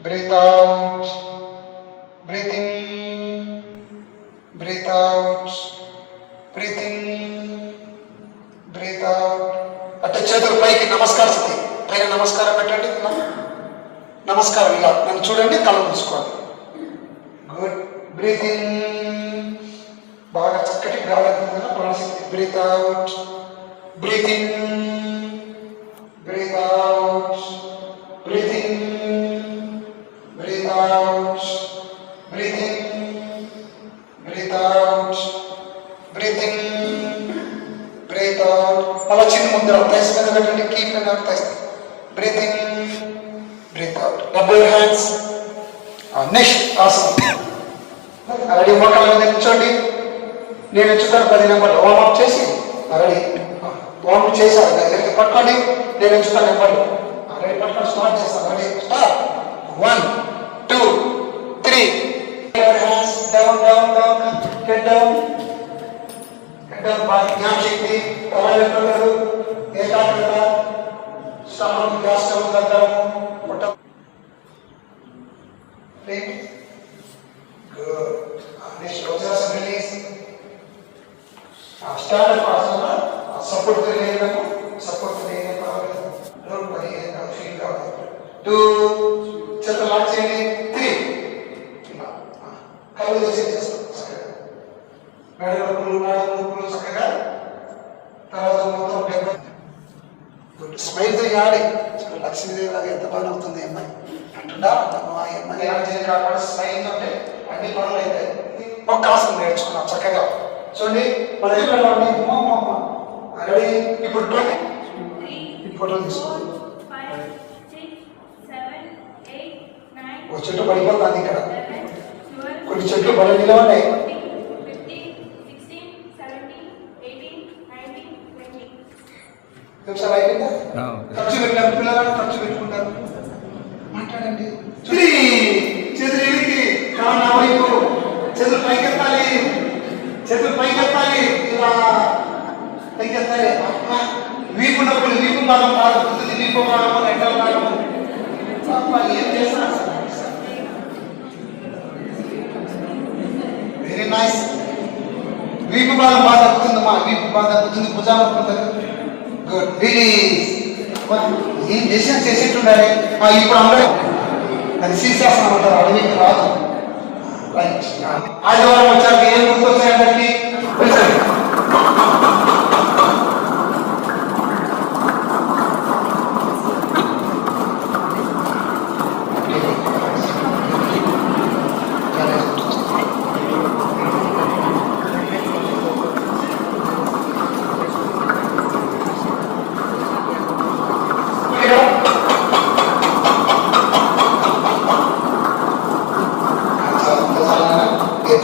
Breathe out. Breathe in. Breathe out. Breathe in. Breathe out. అంటే చేతులు పైకి నమస్కారం స్థితి పైన నమస్కారం పెట్టండి నమస్కారం ఇలా నన్ను చూడండి కళ్ళు మూసుకోండి గుడ్ బ్రీత్ ఇన్ బాగా చక్కటి గాలి అందుతుందా ప్రాణశక్తి breathe out breathe in next ఆసనం రెడీ మోకాల మీద నిల్చోండి నేను ఎంచుతాను పది నెంబర్లు వార్మప్ చేసి రెడీ వార్మప్ చేశారు దగ్గరికి పట్టుకోండి నేను ఎంచుతాను నెంబర్లు రెడీ పట్టుకొని స్టార్ట్ చేస్తాను ready start one two three down down down head down head down బాగా జ్ఞాప శక్తి తలలు ఏకాగ్రత శ్రమం గ్యాస్ దగ్గరము పుట్ట Play. Good. And next rotates and release. Now stand up asana. Support the leg up. Support the leg up. Don't worry. Now feel down. Two. Chaturanga. Good smile ఆడి లక్ష్మీదేవి లాగా ఎంత బాగా అవుతుంది ఈ అమ్మాయి? అంటుందా? ఆ అమ్మాయి ఎలా కాకుండా స్మైల్ తోటే అన్ని పనులు అవుతాయి ఒక్క ఆసనం నేర్చుకున్నాం చక్కగా. చూడండి మన ఎక్కడ రెడీ ఇప్పుడు ట్వంటీ ఈ తీసుకోండి ఓ చెట్టు పడిపోతుంది ఇక్కడ. కొన్ని చెట్లు బల ఉన్నాయి. ఒకసారి అయిపోయిందా ఖర్చు పెట్టారు పిల్లలు ఖర్చు పెట్టుకుంటారు. మాట్లాడండి. నా వైపు పైకెత్తాలి. పైకెత్తాలి. ఇలా పైకెత్తాలి. వీపు నొప్పులు వీపు భాగం వీపు రెండవ ఏం చేస్తున్నా వెరీ నైస్ వీపు భాగం బాధ అవుతుంది మా వీపు బాధ అవుతుంది భుజాలు అవుతుంది గుడ్ రిలీజ్ ఏం చేసినా చేసేట్టుండాలి ఆ, ఇప్పుడు అందరూ అది శీర్షాసనం అంటారు అడవికి రాదు. రైట్ ఆదివారం వచ్చాక ఏం గుర్తొచ్చాయి అందరికీ?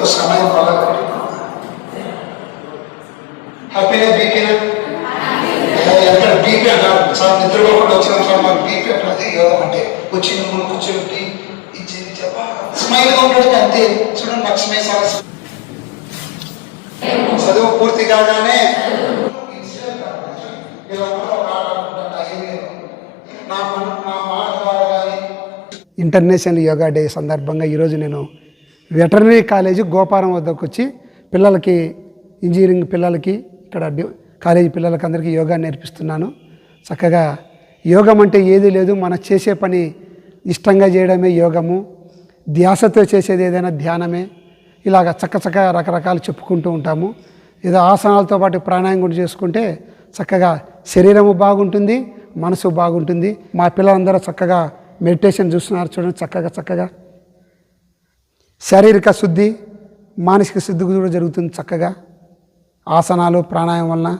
ఎక్కువ సమయం పడదు హ్యాపీనే బీపీనా ఎక్కడ బీపీ అంటారు సార్ నిద్రపోకుండా వచ్చిన. సార్ మాకు బీపీ అంటారు యోగం అంటే వచ్చిన ముందు కూర్చోబెట్టి ఇచ్చి స్మైల్గా ఉంటాడు అంతే. చూడండి నాకు స్మైల్ చాలా చదువు పూర్తి కాగానే ఇంటర్నేషనల్ యోగా డే సందర్భంగా ఈరోజు నేను వెటర్నరీ కాలేజీ గోపారం వద్దకు వచ్చి పిల్లలకి ఇంజనీరింగ్ పిల్లలకి ఇక్కడ కాలేజీ పిల్లలకి అందరికీ యోగా నేర్పిస్తున్నాను. చక్కగా యోగం అంటే ఏది లేదు మనం చేసే పని ఇష్టంగా చేయడమే యోగము. ధ్యాసతో చేసేది ఏదైనా ధ్యానమే. ఇలాగ చక్క చక్క రకరకాలు చెప్పుకుంటూ ఉంటాము. ఏదో ఆసనాలతో పాటు ప్రాణాయం కూడా చేసుకుంటే చక్కగా శరీరము బాగుంటుంది మనసు బాగుంటుంది. మా పిల్లలందరూ చక్కగా మెడిటేషన్ చూస్తున్నారు చూడండి చక్కగా చక్కగా. శారీరక శుద్ధి మానసిక శుద్ధి కూడా జరుగుతుంది చక్కగా. ఆసనాలు ప్రాణాయామం వలన.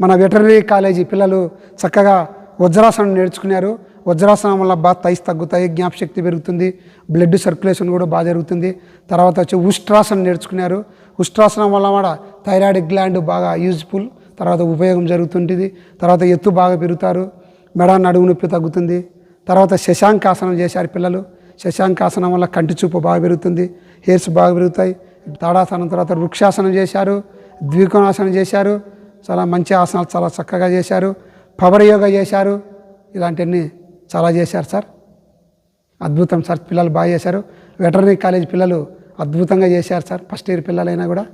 మన వెటర్నరీ కాలేజీ పిల్లలు చక్కగా వజ్రాసనం నేర్చుకున్నారు. వజ్రాసనం వల్ల బాగా తైస్ తగ్గుతాయి జ్ఞాపశక్తి పెరుగుతుంది బ్లడ్ సర్క్యులేషన్ కూడా బాగా జరుగుతుంది. తర్వాత వచ్చి ఉష్ట్రాసనం నేర్చుకున్నారు. ఉష్ట్రాసనం వల్ల కూడా థైరాయిడ్ గ్లాండ్ బాగా యూజ్ఫుల్. తర్వాత ఉపయోగం జరుగుతుంటుంది. తర్వాత ఎత్తు బాగా పెరుగుతారు. మెడ నడుము నొప్పి తగ్గుతుంది. తర్వాత శశాంకాసనం చేశారు పిల్లలు. శశాంకాసనం వల్ల కంటి చూపు బాగా పెరుగుతుంది హెయిర్స్ బాగా పెరుగుతాయి. తాడాసనం తర్వాత వృక్షాసనం చేశారు ద్వికోణాసనం చేశారు చాలా మంచి ఆసనాలు చాలా చక్కగా చేశారు పవర్ యోగా చేశారు ఇలాంటివన్నీ చాలా చేశారు సార్. అద్భుతం సార్ పిల్లలు బాగా చేశారు. వెటర్నరీ కాలేజ్ పిల్లలు అద్భుతంగా చేశారు సార్ ఫస్ట్ ఇయర్ పిల్లలైనా కూడా.